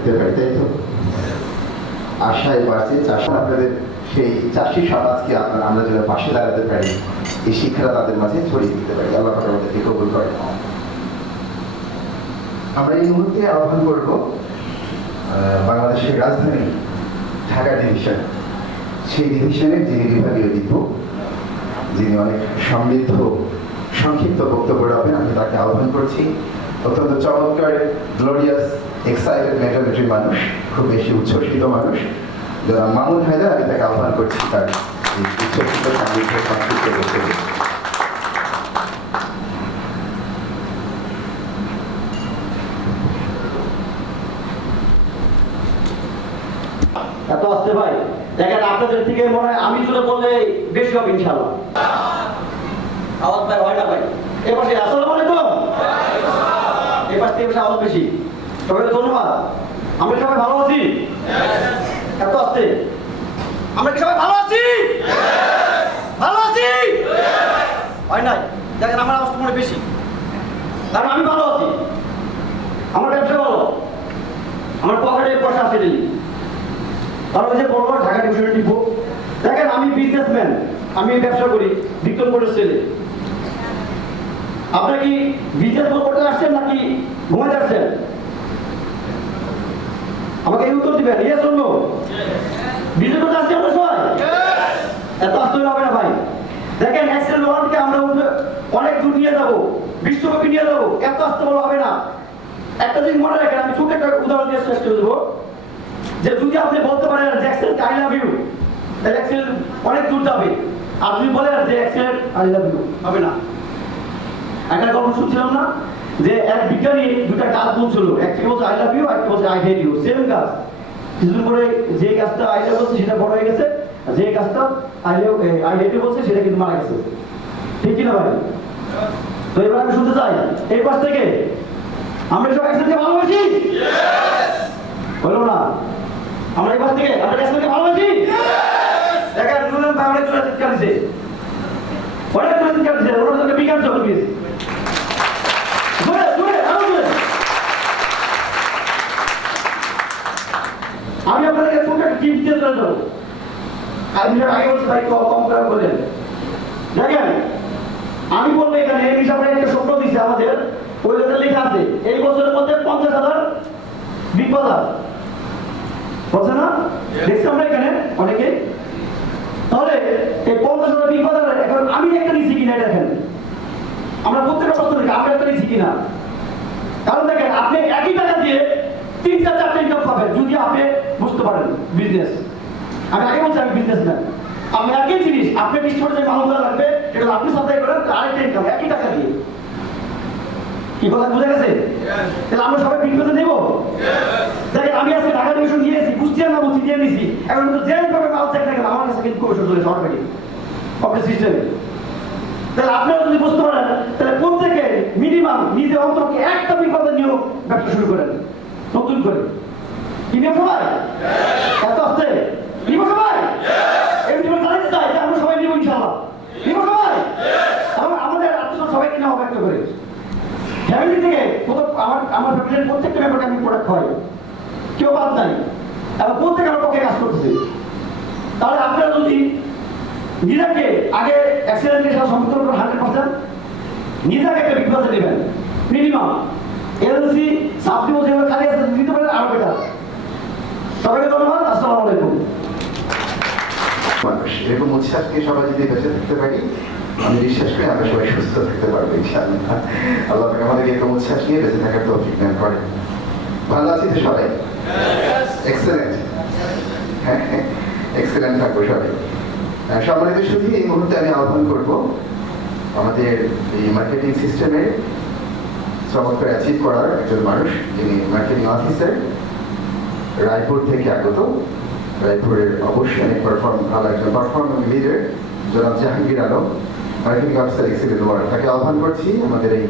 থাকতে পারি, তাই তো? আশায় বাড়ছে চাষা, আপনাদের সেই চাষি সমাজকে আমরা যেন পাশে দাঁড়াতে পারি, এই শিক্ষাটা তাদের মাঝে ছড়িয়ে দিতে পারি। আল্লাহ তাআলা আমাদেরকে কবুল করেন। আমরা এই মুহূর্তে আহ্বান করব বাংলাদেশের রাজধানী ঢাকা ডিভিশন, সেই ডিভিশনের যিনি বিভাগীয় দীপ, যিনি অনেক সমৃদ্ধ সংক্ষিপ্ত বক্তব্য রাখবেন, আমি তাকে আহ্বান করছি। অত্যন্ত চমৎকার, গ্লোরিয়াস, এক্সাইটেড মেন্টালিটির মানুষ, খুব বেশি উচ্ছ্বসিত মানুষ, যারা মামুন হায়দার, আমি তাকে আহ্বান করছি তার উচ্ছ্বসিত সমৃদ্ধ সংক্ষিপ্ত বক্তব্য। এত আসতে ভাই দেখেন, আপনাদের থেকে মনে হয় আমি জুড়ে বললে বেশি হবে ইনশাআল্লাহ। আওয়াজ ভাই হয় না ভাই। এবার আসসালামু আলাইকুম। এবার থেকে আওয়াজ বেশি। সবাইকে ধন্যবাদ। আমরা সবাই ভালো আছি? এত আসতে আমরা কি সবাই ভালো আছি? ভালো আছি হয় নাই? দেখেন আমার আওয়াজ মনে বেশি, কারণ আমি ভালো আছি, আমার ব্যবসা ভালো, আমার পকেটে পয়সা আছে ডেলি। তার যে বড় ঢাকা ডিভিশনে দিব। দেখেন আমি বিজনেসম্যান, আমি ব্যবসা করি বিক্রম কোটের ছেলে। আপনারা কি বিজনেস করতে আসছেন নাকি ঘুমাতে আসছেন? আমাকে এই উত্তর দিবেন, ইয়েস অর নো। বিজনেস করতে আসছেন আমরা সবাই? এত আসতে হবে না ভাই। দেখেন এক্সেল ওয়ানকে আমরা অনেক দূর নিয়ে যাবো, বিশ্বব্যাপী নিয়ে যাবো, এত আসতে বলা হবে না। একটা জিনিস মনে রাখেন, আমি ছোট একটা উদাহরণ দিয়ে শেষ করে দেবো, যে যদি আপনি বলতে পারেন যে এক্সেল আই লাভ ইউ, তাহলে এক্সেল অনেক দূর যাবে। আর যদি বলেন যে এক্সেল আই লাভ ইউ, হবে না। একটা গল্প শুনছিলাম না, যে এক বিজ্ঞানী দুটা গাছ বলছিল, একটা বলছে আই লাভ ইউ, একটা বলছে আই হেট ইউ, সেম গাছ। কিছুদিন পরে যে গাছটা আই লাভ বলছে সেটা বড় হয়ে গেছে, আর যে গাছটা আই হেট ইউ বলছে সেটা কিন্তু মারা গেছে। ঠিক কিনা ভাই? তো এবার আমি শুনতে চাই এই পাশ থেকে, আমরা সব একসাথে ভালোবাসি? বলো না, আমরা এই পাশ থেকে আমরা একসাথে ভালোবাসি? দেখেন নুরুল ভাই অনেক জোরে চিৎকার দিছে, অনেক জোরে চিৎকার দিছে, ওরা তো বিজ্ঞান চলে গেছে। জোরে জোরে আরো জোরে। আমি আপনাদেরকে ছোট একটা টিপ দিয়ে চলে যাবো। আমি আগে বলছি ভাই কম করে বলেন। দেখেন আমি বলবো এখানে এই হিসাবে একটা স্বপ্ন দিচ্ছে আমাদের, ওই জায়গায় লেখা আছে এই বছরের মধ্যে 50,000 বিগ বাজার বলছে না? দেখছি আমরা এখানে অনেকে। তাহলে এই 50,000 বিগ বাজার এখন আমি একটা নিচ্ছি কিনা দেখেন, আমরা প্রত্যেকটা প্রশ্ন দেখি আমরা একটা নিচ্ছি কিনা। কারণ দেখেন আপনি একই টাকা দিয়ে 3-4টা ইনকাম পাবেন যদি আপনি বুঝতে পারেন বিজনেস। আমি আগে বলছি আমি বিজনেসম্যান। আপনি একই জিনিস আপনি নিশ্চয় যে মালগুলো লাগবে এটা আপনি সাপ্লাই করেন, আরেকটা ইনকাম একই টাকা দিয়ে। কি কথা বুঝে গেছে? তাহলে আমরা সবাই বিজনেসে নেব। দেখেন আমি আজকে ঢাকা ডিভিশন নিয়েছি, কুষ্টিয়া না বুঝি দিয়ে নিয়েছি, এখন কিন্তু যেভাবে মাল চেক দেখেন আমার কাছে কিন্তু কমিশন চলে সরকারি কর্পোরেট সিস্টেমে। তাহলে আপনারা যদি বুঝতে পারেন, তাহলে প্রত্যেকে মিনিমাম নিজে অন্তত একটা বিপদের নিয়েও ব্যবসা শুরু করেন নতুন করে। কিনে সবাই এত আসছে নিব সবাই? এই জীবন জানাতে চাই যে আমরা সবাই নিব ইনশাআল্লাহ। নিব সবাই? আমাদের আত্মীয় সবাই কিনা হবে একটা করে। ফ্যামিলি থেকে আমার ফ্যামিলির প্রত্যেকটা মেম্বারকে আমি প্রোডাক্ট খাওয়াই, কেউ বাদ নাই, এবং প্রত্যেকে আমার পক্ষে কাজ করতেছে। তাহলে আপনারা যদি নিজেকে আগে অ্যাক্সিডেন্টের সাথে সম্পর্ক 100%, নিজেকে একটা বিপদে নেবেন মিনিমাম এলসি সাপ্লি বছর খালি আছে দিতে পারেন আরো বেটার। সবাইকে ধন্যবাদ। আসসালামু আলাইকুম। মানুষ এরকম উচ্ছ্বাসকে সবাই যদি বেঁচে থাকতে পারি, আমি বিশ্বাস করি আমরা সবাই সুস্থ থাকতে পারবো ইনশাআল্লাহ। আল্লাহ পাক আমাদেরকে এরকম উচ্ছ্বাস নিয়ে বেঁচে থাকার তৌফিক দান করেন। ভালো আছি তো সবাই? এক্সেলেন্ট। হ্যাঁ হ্যাঁ, এক্সেলেন্ট থাকবো সবাই। সম্মানিত শুধু এই মুহূর্তে আমি আহ্বান করবো আমাদের এই মার্কেটিং সিস্টেমে চমৎকার অ্যাচিভ করার একজন মানুষ, যিনি মার্কেটিং অফিসার, রায়পুর থেকে আগত, রায়পুরের অবশ্যই অনেক ভালো একজন পারফর্মিং লিডার, জনাব Jahangir Alam, marketing officer excellent word. তাকে আহ্বান করছি আমাদের এই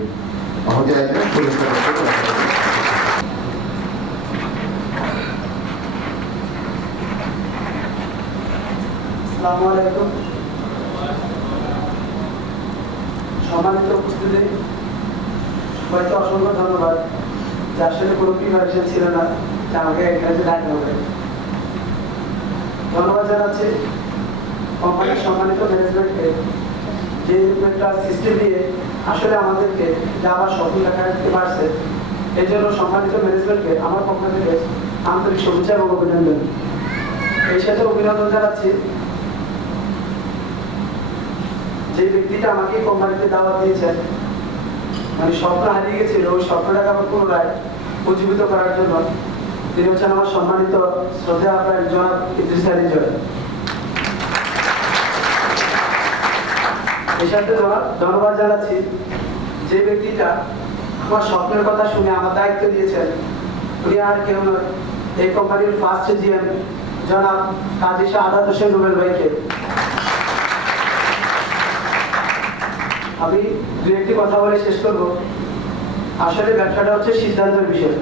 মহোদয়। আসসালামু আলাইকুম। সম্মানিত উপস্থিতি, সবাইকে অসংখ্য ধন্যবাদ। যার সাথে কোনো প্রিপারেশন ছিল না, যে আমাকে এখানে ডাকা হবে। ধন্যবাদ জানাচ্ছি কোম্পানির সম্মানিত ম্যানেজমেন্টকে, যে একটা সিস্টেম দিয়ে আসলে আমাদেরকে যাওয়ার স্বপ্ন দেখাতে পারছে। এই জন্য সম্মানিত ম্যানেজমেন্টকে আমার পক্ষ থেকে আন্তরিক শুভেচ্ছা এবং অভিনন্দন। এই সাথে অভিনন্দন জানাচ্ছি যে ব্যক্তিটা আমাকে কোম্পানিতে দাওয়াত দিয়েছেন, মানে স্বপ্ন হারিয়ে গেছিল, ওই স্বপ্নটাকে আবার পুনরায় উজ্জীবিত করার জন্য তিনি হচ্ছেন আমার সম্মানিত শ্রদ্ধা আপনার জনাব ইদ্রিস আলী জয়। এই সাথে ধন্যবাদ জানাচ্ছি যে ব্যক্তিটা আমার স্বপ্নের কথা শুনে আমার দায়িত্ব দিয়েছেন, উনি আর কেউ নয়, এই কোম্পানির ফার্স্ট জিএম জনাব কাজী শাহাদাত হোসেন রুবেল ভাইকে। আমি দু একটি কথা বলে শেষ করবো। আসলে ব্যবসাটা হচ্ছে সিদ্ধান্তের বিষয়।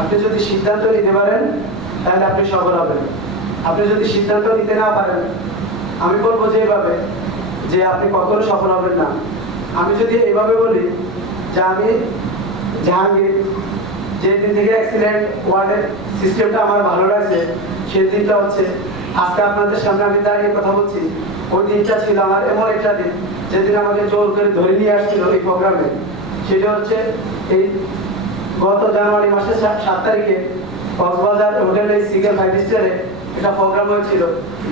আপনি যদি সিদ্ধান্ত নিতে পারেন তাহলে আপনি সফল হবেন। আপনি যদি সিদ্ধান্ত নিতে না পারেন, আমি বলবো যে এভাবে যে আপনি কখনো সফল হবেন না। আমি যদি এভাবে বলি যে আমি জাহাঙ্গীর, যেদিন থেকে অ্যাক্সিডেন্ট ওয়ার্ডের সিস্টেমটা আমার ভালো লাগছে, সেই দিনটা হচ্ছে আজকে আপনাদের সামনে আমি দাঁড়িয়ে কথা বলছি। ওই দিনটা ছিল আমার এমন একটা দিন যেদিন আমাকে জোর করে ধরে নিয়ে আসছিল এই প্রোগ্রামে। সেটা হচ্ছে এই গত জানুয়ারি মাসের 7 তারিখে কক্সবাজার হোটেলে সিঙ্গেল 5 স্টারে একটা প্রোগ্রাম হয়েছিল,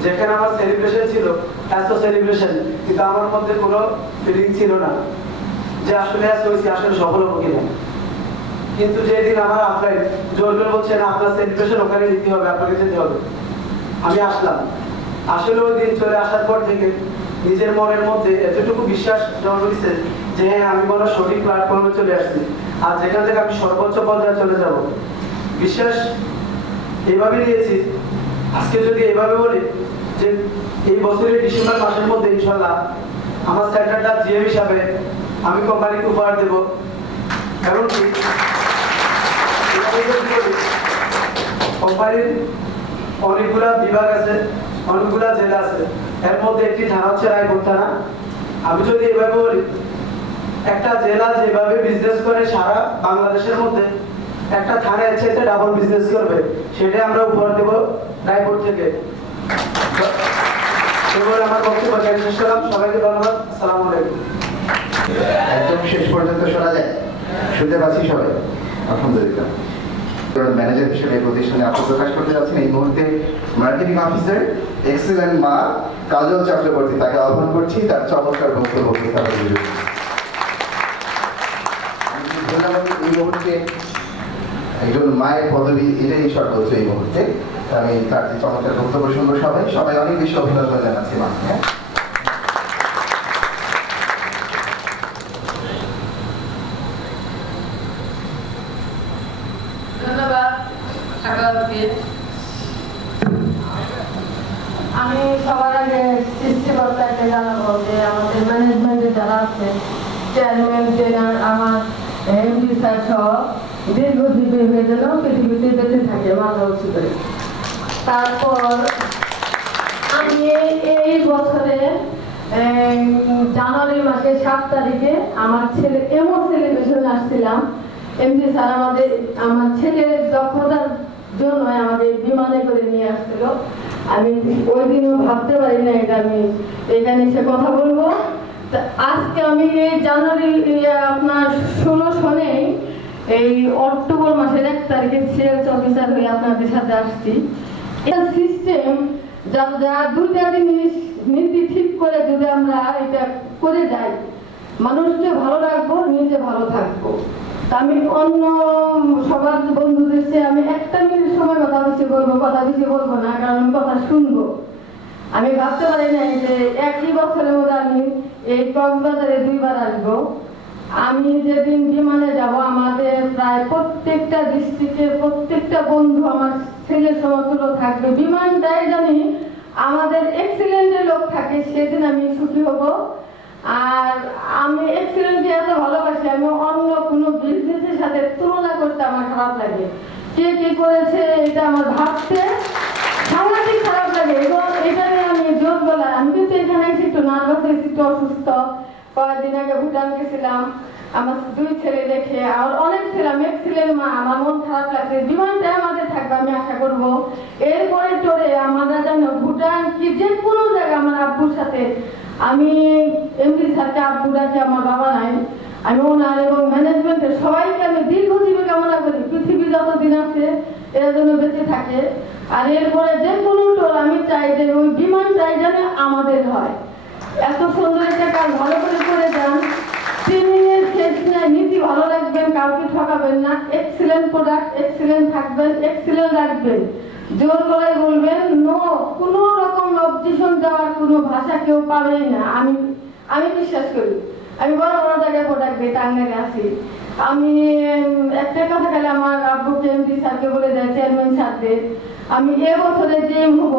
যেখানে আমার সেলিব্রেশন ছিল, এত সেলিব্রেশন, কিন্তু আমার মধ্যে কোনো ফিলিং ছিল না যে আসলে আসলে সফল হবো কিনা। কিন্তু যেদিন আমার আফলাইন জোর করে বলছে না, আপনার সেলিব্রেশন ওখানে দিতে হবে, আপনাকে যেতে হবে, আমি আসলাম। আসলে ওই দিন চলে আসার পর থেকে নিজের মনের মধ্যে এতটুকু বিশ্বাস জন্ম দিচ্ছে যে হ্যাঁ, আমি কোনো সঠিক প্ল্যাটফর্মে চলে আসছি, আর যেখান থেকে আমি সর্বোচ্চ পর্যায়ে চলে যাব। বিশ্বাস এইভাবে নিয়েছি। আজকে যদি এইভাবে বলি যে এই বছরের ডিসেম্বর মাসের মধ্যে ইনশাল্লাহ আমার সেন্টারটা জিএম হিসাবে আমি কোম্পানিকে উপহার দেব। এমনকি কোম্পানির অনেকগুলা বিভাগ আছে, অনেকগুলা জেলা আছে, এর মধ্যে একটি থানা হচ্ছে রায়পুর থানা। আমি যদি এভাবে বলি, একটা জেলা যেভাবে বিজনেস করে সারা বাংলাদেশের মধ্যে, একটা থানা এর চাইতে ডাবল বিজনেস করবে, সেটাই আমরা উপহার দেব রায়পুর থেকে। এবার আমার বক্তব্য শেষ করলাম। সবাইকে ধন্যবাদ। আসসালামু আলাইকুম। একদম শেষ পর্যন্ত শোনা যায়, শুনতে পাচ্ছি সবাই? আলহামদুলিল্লাহ। ম্যানেজার হিসেবে এই প্রতিষ্ঠানে আত্মপ্রকাশ করতে যাচ্ছেন এই মুহূর্তে মার্কেটিং অফিসার এক্সেলেন্ট মা কাজল চক্রবর্তী, তাকে আহ্বান করছি তার চমৎকার বক্তব্য উপস্থাপন করবেন। এই মুহূর্তে একজন মায়ের পদবী, এটাই সর্বোচ্চ এই মুহূর্তে। আমি তার যে চমৎকার বক্তব্য শুনবো, সবাই অনেক বেশি অভিনন্দন জানাচ্ছি মাকে। হ্যাঁ, ধন্যবাদ সকলকে। আমি সবার আগে সৃষ্টিকর্তাকে জানাবো যে আমাদের ম্যানেজমেন্টে যারা আছে, চেয়ারম্যান, ট্রেনার, আমার এমডি স্যার সহ দীর্ঘজীবী হয়ে যেন পৃথিবীতে বেঁচে থাকে মাঝে উঁচু করে। তারপর আমি এই বছরে জানুয়ারি মাসের 7 তারিখে আমার ছেলে এমন সেলিব্রেশন আসছিলাম। এমডি স্যার আমার ছেলের দক্ষতার জন্য আমাদের বিমানে করে নিয়ে আসছিল। আমি ওই দিনও ভাবতে পারি না এটা আমি এখানে এসে কথা বলবো। আজকে আমি এই জানুয়ারি আপনার 16 সনে এই অক্টোবর মাসের 1 তারিখে সেলস অফিসার হয়ে আপনাদের সাথে আসছি। এটা সিস্টেম যা দুইটা জিনিস নীতি ঠিক করে যদি আমরা এটা করে যাই, মানুষকে ভালো রাখবো, নিজে ভালো থাকবো। আমি অন্য সবার বন্ধুদের চেয়ে আমি 1 মিনিট সময় কথা বেশি বলবো না, কারণ কথা শুনবো। আমি ভাবতে পারি না যে একই বছরের মধ্যে আমি এই কক্সবাজারে 2 বার আসবো। আমি যেদিন বিমানে যাব, আমাদের প্রায় প্রত্যেকটা ডিস্ট্রিক্টের প্রত্যেকটা বন্ধু আমার ছেলের সমতুল্য থাকবে। বিমানটাই জানি আমাদের এক্সিলেন্টের লোক থাকে, সেদিন আমি সুখী হব। আর আমি এক্সিলেন্টকে এত ভালোবাসি, আমি অন্য কোনো বিজনেসের সাথে তুলনা করতে আমার খারাপ লাগে। কে কি করেছে এটা আমার ভাবতে সাংঘাতিক খারাপ লাগে, এবং এটা নিয়ে আমি জোর গলায়, আমি কিন্তু এখানে একটু নার্ভাস হয়েছি, একটু অসুস্থ। কয়েকদিন আগে ভুটান গেছিলাম, আমার দুই ছেলে দেখে আর অনেক ছেলে, আমি এক ছেলের মা, আমার মন খারাপ লাগছে। বিমানটা আমাদের থাকবে আমি আশা করব। এরপরে টোরে আমরা যেন ভুটান কি যে কোনো জায়গায় আমার আব্বুর সাথে, আমি এমডি স্যারকে আব্বু ডাকি, আমার বাবা নাই, আমি ওনার এবং ম্যানেজমেন্টের সবাইকে আমি দীর্ঘজীবী কামনা করি। পৃথিবী যতদিন আছে এরা যেন বেঁচে থাকে। আর এরপরে যে কোনো টোর আমি চাই যে ওই বিমানটাই যেন আমাদের হয়। এত সুন্দর একটা কাজ ভালো করে যান। ট্রেনিংয়ের শেষ নাই, নীতি ভালো রাখবেন, কাউকে ঠকাবেন না। এক্সিলেন্ট প্রোডাক্ট, এক্সিলেন্ট থাকবেন, এক্সিলেন্ট রাখবেন। জোর গলায় বলবেন নো, কোনো রকম অবজেকশন দেওয়ার কোনো ভাষা কেউ পাবেই না। আমি বিশ্বাস করি। আমি বড় বড় জায়গায় প্রোডাক্ট দিই, টাঙ্গাইলে আছি। আমি একটা কথা গেলে আমার আব্বুকে এমডি স্যারকে বলে দেয়, চেয়ারম্যান স্যারদের, আমি এবছরে যে হব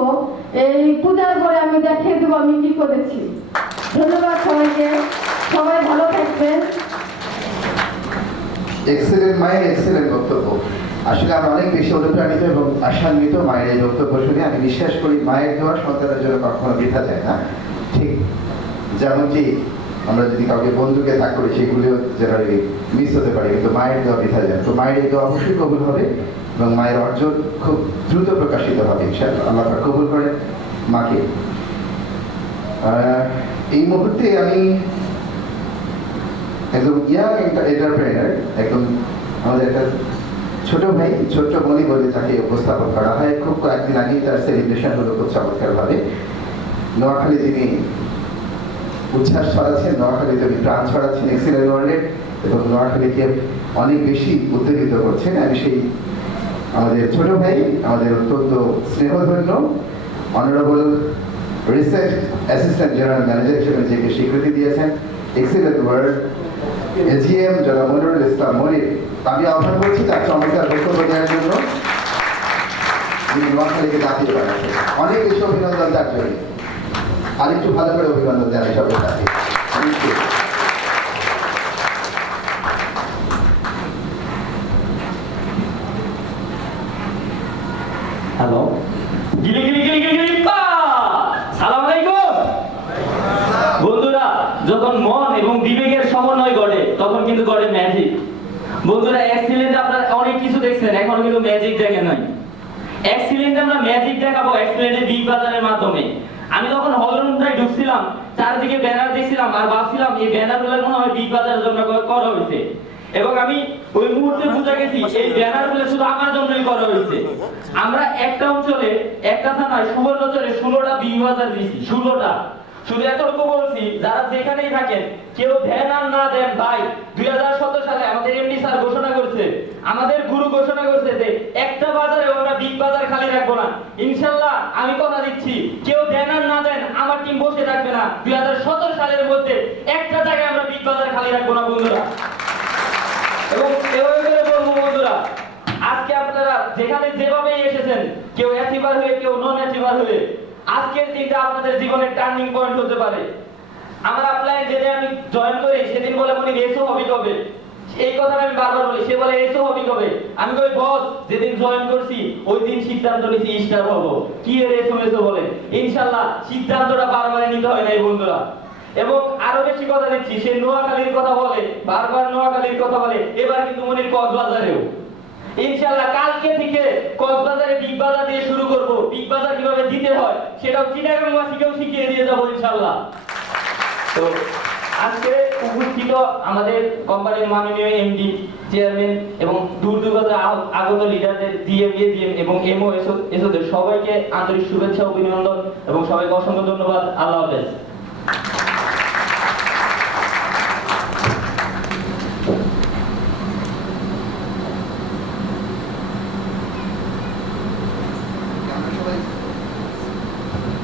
এই পূজার পরে আমি দেখিয়ে দেবো আমি কি করেছি। ধন্যবাদ সবাইকে, সবাই ভালো থাকবেন। এক্সেলেন্ট মায়ের এক্সেলেন্ট বক্তব্য। আসলে আমি অনেক বেশি অনুপ্রাণিত এবং আশান্বিত মায়ের এই বক্তব্য শুনে। আমি বিশ্বাস করি মায়ের দোয়া সন্তানের জন্য কখনো বৃথা যায় না। ঠিক যেমনটি আমরা যদি কাউকে বন্ধুকে ত্যাগ করি সেগুলিও জেনারেলি মিস হতে পারে, কিন্তু মায়ের দোয়া বৃথা যায়। তো মায়ের এই দোয়া অবশ্যই কবুল হবে এবং মায়ের অর্জন খুব দ্রুত প্রকাশিত হবে ইনশাআল্লাহ। আল্লাহ পাক কবুল করেন মাকে। এই মুহূর্তে আমি একদম ইয়াং একটা এন্টারপ্রেনার, একদম আমাদের একটা ছোট ভাই, ছোট্ট বোনই বলে তাকে উপস্থাপন করা হয়। খুব কয়েকদিন আগেই তার সেলিব্রেশন হলো খুব চমৎকারভাবে। নোয়াখালী যিনি উচ্ছ্বাস ছড়াচ্ছেন, নোয়াখালীতে উনি প্রাণ ছড়াচ্ছেন এক্সিলেন্ট ওয়ার্ল্ডের এবং নোয়াখালীকে অনেক বেশি উদ্বেলিত করছেন। আমি সেই আমাদের ছোট ভাই, আমাদের অত্যন্ত স্নেহধন্য honourable recent assistant general manager হিসেবে নিজেকে স্বীকৃতি দিয়েছেন এক্সিলেন্ট ওয়ার্ল্ড এজিএম জনাব মনিরুল ইসলাম মনির। আমি আহ্বান করছি তার চমৎকার বক্তব্য দেওয়ার জন্য। তিনি নোয়াখালীকে দাঁড়িয়ে বাড়াচ্ছেন। অনেক বেশি অভিনন্দন তার জন্য। আরেকটু ভালো করে অভিনন্দন জানাই সবাই তাকে। হ্যালো, গিলি গিলি গিলি গিলি গিলি পা। সালাম আলাইকুম বন্ধুরা। যখন মন এবং বিবেকের সমন্বয় ঘটে তখন কিন্তু ঘটে ম্যাজিক। বন্ধুরা, এক্সিলেন্ট আপনারা অনেক কিছু দেখছেন, এখন কিন্তু ম্যাজিক দেখেন নাই। এক্সিলেন্ট আমরা ম্যাজিক দেখাবো এক্সিলেন্টের বিগ বাজারের মাধ্যমে। আমি যখন হলরুমটায় ঢুকছিলাম চারদিকে ব্যানার দেখছিলাম আর ভাবছিলাম এই ব্যানারগুলো মনে হয় বিগ বাজারের জন্য করা হয়েছে, এবং আমি ওই মুহূর্তে বুঝে গেছি এই ব্যানারগুলো শুধু আমার জন্যই করা হয়েছে। আমরা একটা অঞ্চলে, একটা থানায়, সুবর্ণচরে 16টা বিগ বাজার দিয়েছি, 16টা। শুধু এতটুকু বলছি, যারা যেখানেই থাকেন কেউ ধ্যান আর না দেন ভাই, 2017 সালে আমাদের এমডি স্যার ঘোষণা করছে, আমাদের গুরু ঘোষণা করছে যে একটা বাজারে আমরা বিগ বাজার খালি রাখবো না। ইনশাআল্লাহ আমি কথা দিচ্ছি, কেউ ধ্যান আর না দেন আমার টিম বসে থাকবে না। 2017 সালের মধ্যে একটা জায়গায় আমরা বিগ বাজার খালি রাখবো না বন্ধুরা। এবং এভাবে করে বলবো বন্ধুরা, আজকে আপনারা যেখানে যেভাবে এসেছেন, কেউ অ্যাচিভার হয়ে, কেউ নন অ্যাচিভার হয়ে, আজকের দিনটা আপনাদের জীবনের টার্নিং পয়েন্ট হতে পারে। আমার আপলাইন যেদিন আমি জয়েন করি সেদিন বলে মনে এসো হবি কবে, এই কথাটা আমি বারবার বলি। সে বলে এসো হবি কবে, আমি কই বস যেদিন জয়েন করছি ওই দিন সিদ্ধান্ত নিছি স্টার হব। কি এর এসো এসো বলে, ইনশাআল্লাহ সিদ্ধান্তটা বারবার নিতে হয় না বন্ধুরা। এবং আরো বেশি কথা দিচ্ছি, সে নোয়াখালীর কথা বলে, বারবার নোয়াখালীর কথা বলে, এবার কিন্তু মনির কক্সবাজারেও ইনশাআল্লাহ কালকে থেকে কক্সবাজারে বিগ বাজার দিয়ে শুরু করব। বিগ বাজার কিভাবে দিতে হয় সেটাও চিটাগাংবাসীকেও শিখিয়ে দিয়ে যাবো ইনশাআল্লাহ। তো আজকে উপস্থিত আমাদের কোম্পানির মাননীয় এমডি, চেয়ারম্যান এবং দূর দূরান্তে আগত লিডারদের, জিএম, এজিএম এবং এমও এসোদের সবাইকে আন্তরিক শুভেচ্ছা, অভিনন্দন এবং সবাইকে অসংখ্য ধন্যবাদ। আল্লাহ হাফেজ।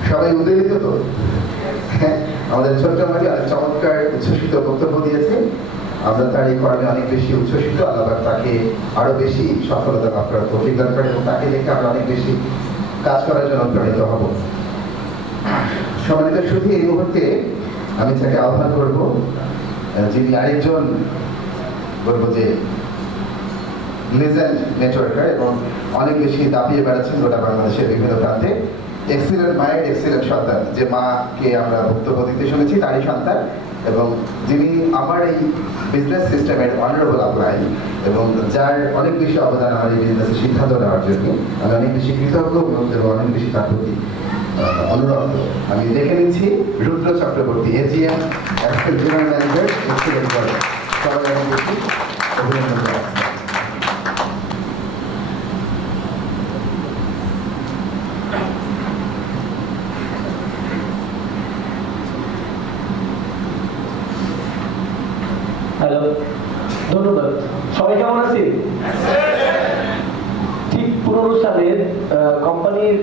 সবাই উদ্বেলিত তো? আমাদের ছোট্ট ভাই চমৎকার উচ্ছ্বসিত বক্তব্য দিয়েছে। আমরা তার এই কর্মে অনেক বেশি উচ্ছ্বসিত। আল্লাহ তাকে আরো বেশি সফলতা লাভ করার তৌফিক দান করেন এবং তাকে দেখে আমরা অনেক বেশি কাজ করার জন্য প্রেরিত হব। সম্মানিত শুধু এই মুহূর্তে আমি তাকে আহ্বান করব, যিনি আরেকজন বলবো যে লেজেন্ড নেটওয়ার্কার এবং অনেক বেশি দাপিয়ে বেড়াচ্ছেন গোটা বাংলাদেশের বিভিন্ন প্রান্তে। এক্সিলেন্ট মায়ের এক্সিলেন্ট সন্তান, যে মাকে আমরা বক্তব্য দিতে শুনেছি তারই সন্তান এবং যিনি আমার এই বিজনেস সিস্টেমের অনারেবল অ্যাপ্লাই এবং যার অনেক বেশি অবদান আমার এই বিজনেসের সিদ্ধান্ত নেওয়ার জন্য আমি অনেক বেশি কৃতজ্ঞ এবং অনেক বেশি তার প্রতি অনুরক্ত। আমি দেখে নিচ্ছি রুদ্র চক্রবর্তী, এজিএম জেনারেল ম্যানেজার, সবাই অনেক বেশি অভিনন্দন জানাচ্ছি। হ্যালো, ধন্যবাদ। সবাই কেমন আছি? ঠিক 15 সালের কোম্পানির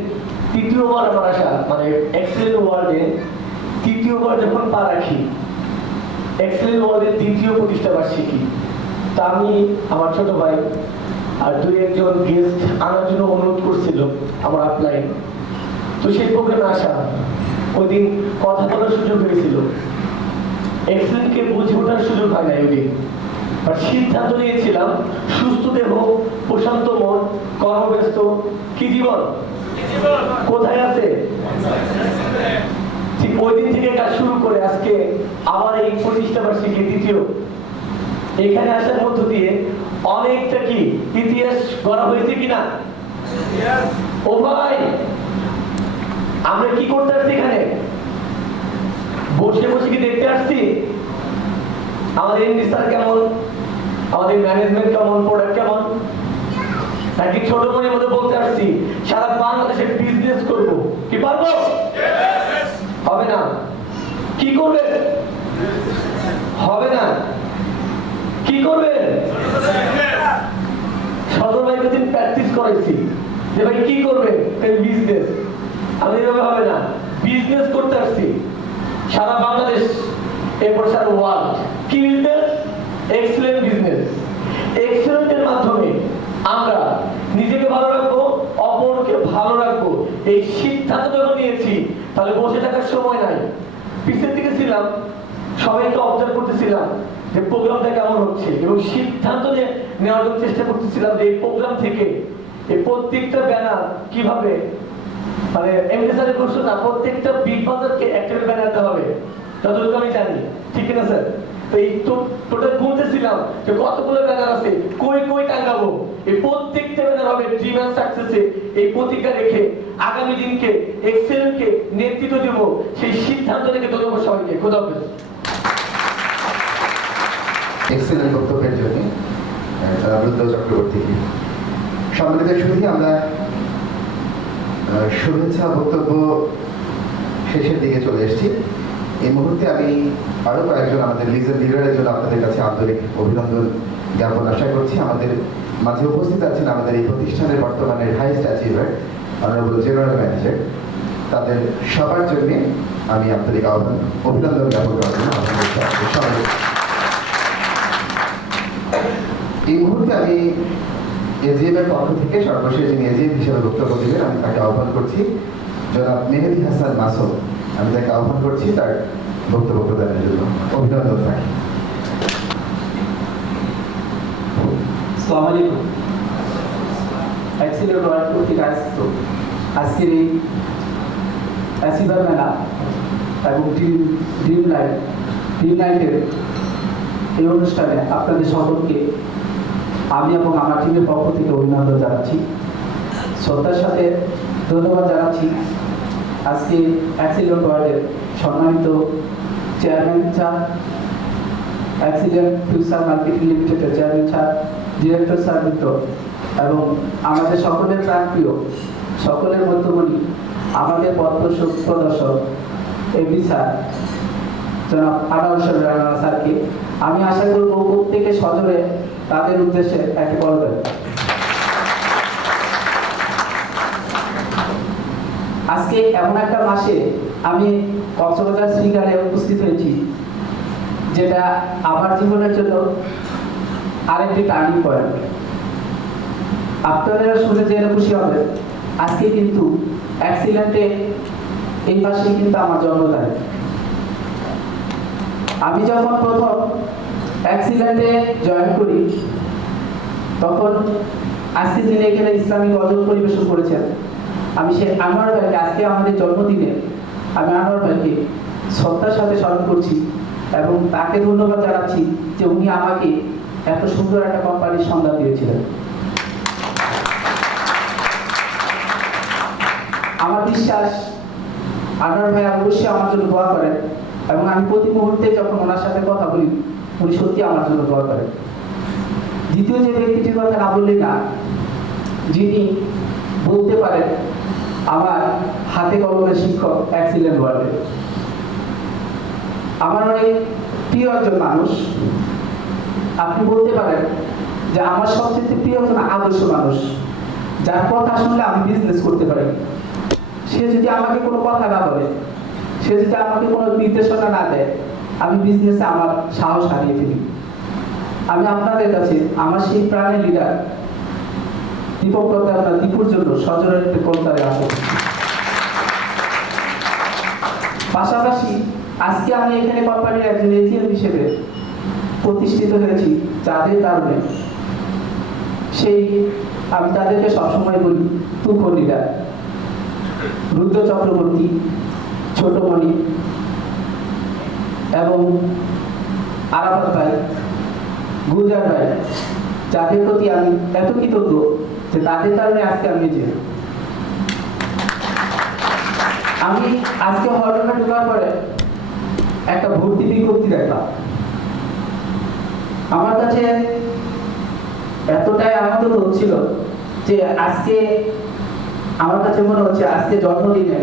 তৃতীয়বার আমার আসা, মানে এক্সেলেন্ট ওয়ার্ল্ডে তৃতীয়বার যখন পা রাখি, এক্সেলেন্ট ওয়ার্ল্ডের দ্বিতীয় প্রতিষ্ঠা বার্ষিকী, তা আমি আমার ছোট ভাই আর 2-1 গেস্ট আনার জন্য অনুরোধ করছিল আমার আপলাইন। তো সেই প্রোগ্রামে আসা, ওই দিন কথা বলার সুযোগ হয়েছিল। এক্সেলেন্টকে বুঝে ওঠার সুযোগ হয় না ওই দিন, আর সিদ্ধান্ত নিয়েছিলাম সুস্থ দেহ, প্রশান্ত মন, কর্মব্যস্ত কি জীবন কোথায় আছে। ঠিক ওই দিন থেকে কাজ শুরু করে আজকে আমার এই প্রতিষ্ঠা বার্ষিকী দ্বিতীয়, এখানে আসার মধ্য দিয়ে অনেকটা কি ইতিহাস গড়া হয়েছে কিনা। ও ভাই, আমরা কি করতে আসছি এখানে? বসে বসে কি দেখতে আসছি আমাদের এমডি স্যার কেমন, আমাদের ম্যানেজমেন্ট কেমন, প্রোডাক্ট কেমন, নাকি ছোট মনের মধ্যে বলতে আসছি সারা বাংলাদেশে বিজনেস করব? কি পারবো? হবে না। কি করবে? হবে না। কি করবে? সদর ভাই দিন প্র্যাকটিস করাইছি যে ভাই কি করবে, বিজনেস। আমি এভাবে হবে না, বিজনেস করতে আসছি সারা বাংলাদেশ, এরপর সারা ওয়ার্ল্ড। কি বিজনেস? Excellent business. এক্সেলেন্টের মাধ্যমে আমরা নিজেকে ভালো রাখবো, অপরকে ভালো রাখবো। এই সিদ্ধান্ত যখন নিয়েছি, তাহলে বসে থাকার সময় নাই। পিছনের দিকে ছিলাম, সবাইকে অবজার্ভ করতেছিলাম যে প্রোগ্রামটা কেমন হচ্ছে, এবং সিদ্ধান্ত নেওয়ার জন্য চেষ্টা করতেছিলাম যে এই প্রোগ্রাম থেকে এই প্রত্যেকটা ব্যানার কিভাবে, মানে এমডি স্যারের ঘোষণা প্রত্যেকটা বিগ বাজারকে একটা ব্যানার দিতে হবে, যতটুকু আমি জানি, ঠিক না স্যার? তো এই টোটাল গুনতেছিলাম যে কতগুলো ব্যানার আছে, কই কই টাঙ্গাবো। এই প্রত্যেকটা ব্যানার হবে ড্রিম এন্ড সাকসেসে। এই প্রতিজ্ঞা রেখে আগামী দিনকে এক্সেলকে নেতৃত্ব দেব, সেই সিদ্ধান্ত রেখে ধন্যবাদ সবাইকে। খোদা হাফেজ। এক্সেলেন্ট বক্তব্যের জন্য রুদ্র চক্রবর্তীকে সম্মানিত সুধী, আমরা শুভেচ্ছা বক্তব্য শেষের দিকে চলে এসেছি। এই মুহূর্তে আমি আরো কয়েকজন আমাদের লিডারের জন্য আপনাদের কাছে আন্তরিক অভিনন্দন জ্ঞাপন আশা করছি। আমাদের মাঝে উপস্থিত আছেন আমাদের এই প্রতিষ্ঠানের বর্তমানের highest achiever, honourable general manager. তাদের সবার জন্য আমি আন্তরিক অভিনন্দন জ্ঞাপন করার জন্য সবাই। এই মুহূর্তে আমি এজিএম এর পক্ষ থেকে সর্বশেষ যিনি এজিএম হিসেবে বক্তব্য দিবেন, আমি তাকে আহ্বান করছি জনাব মেহেদি হাসান মাসুদ। আমি তাকে আহ্বান করছি তার বক্তব্য প্রদানের জন্য। অভিনন্দন তাকে। আসসালামু আলাইকুম। এক্সেলেন্ট ওয়ার্ল্ড কর্তৃক আয়োজিত আজকের এই অ্যাচিভার মেলা এবং ড্রিম নাইটের এই অনুষ্ঠানে আপনাদের সকলকে আমি এবং আমার টিমের পক্ষ থেকে অভিনন্দন জানাচ্ছি, শ্রদ্ধার সাথে ধন্যবাদ জানাচ্ছি আজকে এক্সেলেন্ট ওয়ার্ল্ডের সম্মানিত chairman sir, excellent future marketing লিমিটেডের চেয়ারম্যান স্যার, ডিরেক্টর স্যার মিত্র, এবং আমাদের সকলের প্রাণপ্রিয়, সকলের মধ্যমণি, আমাদের পথ প্রদর্শক এমডি স্যার জনাব আনোয়ার হোসেন রানা স্যারকে আমি আশা করব প্রত্যেকে সজোরে তাদের উদ্দেশ্যে একটি বলবেন। আজকে এমন একটা মাসে আমি কক্সবাজার শ্রীকালে উপস্থিত হয়েছি, যেটা আমার জীবনের জন্য আরেকটি টার্নিং পয়েন্ট। আপনারা শুনে জেনে খুশি হবেন, আজকে কিন্তু অ্যাক্সিডেন্টে এই মাসে কিন্তু আমার জন্ম তারিখ। আমি যখন প্রথম অ্যাক্সিডেন্টে জয়েন করি, তখন আজকে যিনি এখানে ইসলামিক গজল পরিবেশন করেছেন, আমি সেই আনোয়ার ভাইকে, আজকে আমাদের জন্মদিনে আমি আনোয়ার ভাইকে শ্রদ্ধার সাথে স্মরণ করছি এবং তাকে ধন্যবাদ জানাচ্ছি যে উনি আমাকে এত সুন্দর একটা কোম্পানির সন্ধান দিয়েছিলেন। আমার বিশ্বাস আনোয়ার ভাই অবশ্যই আমার জন্য দোয়া করেন, এবং আমি প্রতি মুহূর্তে যখন ওনার সাথে কথা বলি উনি সত্যি আমার জন্য দোয়া করেন। দ্বিতীয় যে ব্যক্তিটির কথা না বললেই না, যিনি বলতে পারেন আমার হাতে কলমের শিক্ষক এক্সিলেন্ট ওয়ার্ল্ডে, আমার অনেক প্রিয় একজন মানুষ। আপনি বলতে পারেন যে আমার সবচেয়ে প্রিয় একজন আদর্শ মানুষ, যার কথা শুনলে আমি বিজনেস করতে পারি। সে যদি আমাকে কোনো কথা না বলে, সে যদি আমাকে কোনো নির্দেশনা না দেয়, আমি বিজনেসে আমার সাহস হারিয়ে ফেলি। আমি আপনাদের কাছে আমার সেই প্রাণের লিডার দীপক প্রতাপ দীপুর জন্য সজোরে কলতারে আসে। পাশাপাশি আজকে আমি এখানে কোম্পানির একজন এজিএম হিসেবে প্রতিষ্ঠিত হয়েছি, যাদের কারণে সেই আমি তাদেরকে সবসময় বলি তুখো লিডার, রুদ্র চক্রবর্তী, ছোটমণি এবং আরাফাত ভাই, গুলজার ভাই, যাদের প্রতি আমি এত কৃতজ্ঞ যে তাদের কারণে আজকে আমি যে আমি আজকে হলরুমে ঢোকার পরে একটা ভর্তি বিজ্ঞপ্তি দেখলাম। আমার কাছে এতটাই আনন্দ হচ্ছিল যে আজকে আমার কাছে মনে হচ্ছে আজকে জন্মদিনে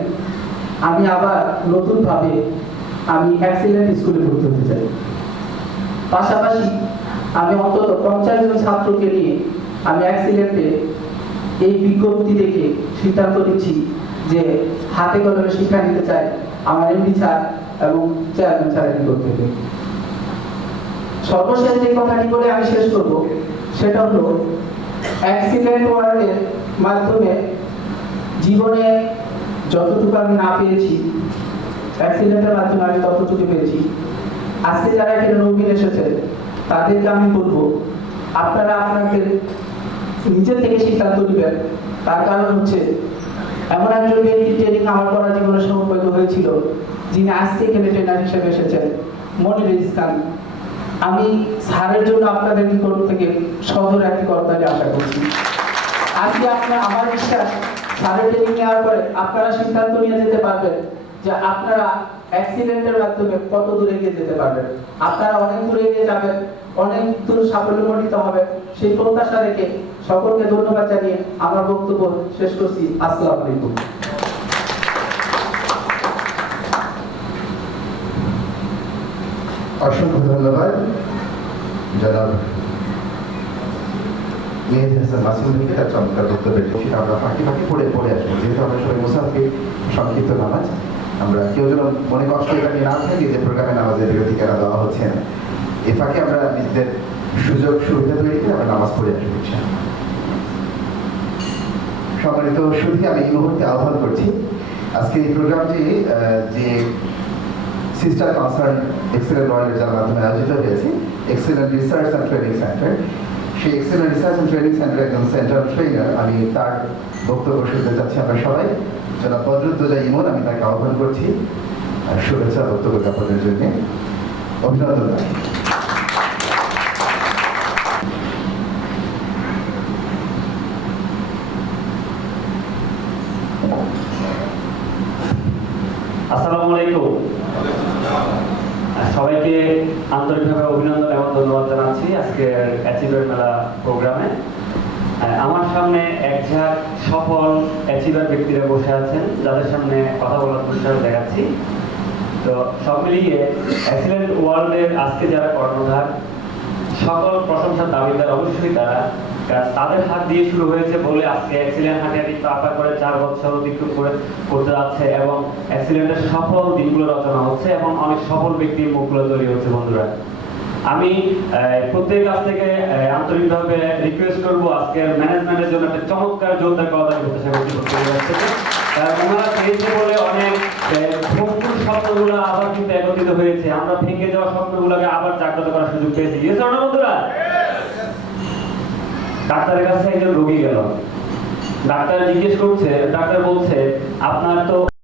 আমি আবার নতুন ভাবে আমি এক্সিলেন্ট স্কুলে ভর্তি হতে চাই। পাশাপাশি আমি অন্তত 50 জন ছাত্রকে নিয়ে আমি এক্সিলেন্টে এই বিজ্ঞপ্তি দেখে সিদ্ধান্ত নিচ্ছি যে হাতে কলমে শিক্ষা নিতে চাই আমার এমডি স্যার এবং চেয়ারম্যান স্যারের নিকট থেকে। সর্বশেষ যে কথাটি বলে আমি শেষ করব সেটা হলো এক্সিলেন্ট ওয়ার্ল্ডের মাধ্যমে জীবনে যতটুকু আমি না পেয়েছি, এক্সিলেন্টের মাধ্যমে আমি ততটুকু পেয়েছি। আজকে যারা এখানে নবীন এসেছে তাদেরকে আমি বলবো আপনারা আপনাদের নিজের থেকে সিদ্ধান্ত নেবেন। তার কারণ হচ্ছে এমন একজন ব্যক্তি ট্রেনিং আমার করার জীবনে সৌভাগ্য হয়েছিল, যিনি আজকে এখানে ট্রেনার হিসেবে এসেছেন, মনির ইসলাম। আমি স্যারের জন্য আপনাদের নিকট থেকে সদর একটি কর্তাকে আশা করছি। আজকে আপনার আমার বিশ্বাস স্যারের ট্রেনিং নেওয়ার পরে আপনারা সিদ্ধান্ত নিয়ে যেতে পারবেন যে আপনারা অ্যাক্সিডেন্টের মাধ্যমে কত দূরে এগিয়ে যেতে পারবেন। আপনারা অনেক দূরে এগিয়ে যাবেন, অনেক দূর সাফল্যমণ্ডিত হবে, সেই প্রত্যাশা রেখে সকলকে ধন্যবাদ জানিয়ে আমার বক্তব্য শেষ করছি। আসসালামু আলাইকুম। অসংখ্য ধন্যবাদ জনাব মেহেদি হাসান মাসুম ভাইকে তার চমৎকার বক্তব্যের জন্য। সেটা আমরা ফাঁকি ফাঁকি পড়ে আসবো, যেহেতু আমরা সবাই মুসাফির, সংক্ষিপ্ত নামাজ। আমরা কেউ যেন মনে কষ্ট এটা নিয়ে না থাকি যে প্রোগ্রামে নামাজের বিরতি কেন দেওয়া হচ্ছে না। এ ফাঁকে আমরা নিজেদের সুযোগ সুবিধা তৈরি করে আমরা নামাজ পড়ে আসবো। সম্মানিত সুধী, আমি এই মুহূর্তে আহ্বান করছি আজকে এই প্রোগ্রামটি যে সিস্টার কনসার্ন এক্সেলেন্ট ওয়ার্ল্ডের যার মাধ্যমে আয়োজিত হয়েছে, excellent research and training centre. সেই excellent research and training centre একজন সেন্টার ট্রেনার, আমি তার বক্তব্য শুনতে চাচ্ছি। আমরা সবাই জনাব বদরুদ্দোজা ইমন, আমি তাকে আহ্বান করছি শুভেচ্ছা বক্তব্য জ্ঞাপনের জন্য। অভিনন্দন। আসসালামু আলাইকুম। সবাইকে আন্তরিকভাবে অভিনন্দন এবং ধন্যবাদ জানাচ্ছি আজকে অ্যাচিভার মেলা প্রোগ্রামে। আমার সামনে একঝাঁক সফল অ্যাচিভার ব্যক্তিরা বসে আছেন, যাদের সামনে কথা বলার দুঃসাহস দেখাচ্ছি। তো সব মিলিয়ে এক্সিলেন্ট ওয়ার্ল্ডের আজকে যারা কর্ণধার, সকল প্রশংসার দাবিদার অবশ্যই তারা, তাদের হাত দিয়ে শুরু হয়েছে বলে আজকে এক্সিলেন্ট হাঁটাহাঁটি পাপা করে 4 বছর অতিক্রম করতে যাচ্ছে এবং এক্সিলেন্টের সফল দিনগুলো রচনা হচ্ছে এবং অনেক সফল ব্যক্তির মুখগুলো তৈরি হচ্ছে। বন্ধুরা, আমি প্রত্যেক কাছ থেকে আন্তরিকভাবে রিকোয়েস্ট করবো আজকের ম্যানেজমেন্টের জন্য একটা চমৎকার জোরদার কথা প্রত্যাশা করছি। কারণ ওনারা পেয়েছে বলে অনেক ভঙ্গুর স্বপ্নগুলো আবার কিন্তু একত্রিত হয়েছে। আমরা ভেঙে যাওয়া স্বপ্নগুলোকে আবার জাগ্রত করার সুযোগ পেয়েছি। বন্ধুরা, ডাক্তারের কাছে একজন রোগী গেল, ডাক্তার জিজ্ঞেস করছে, ডাক্তার বলছে আপনার তো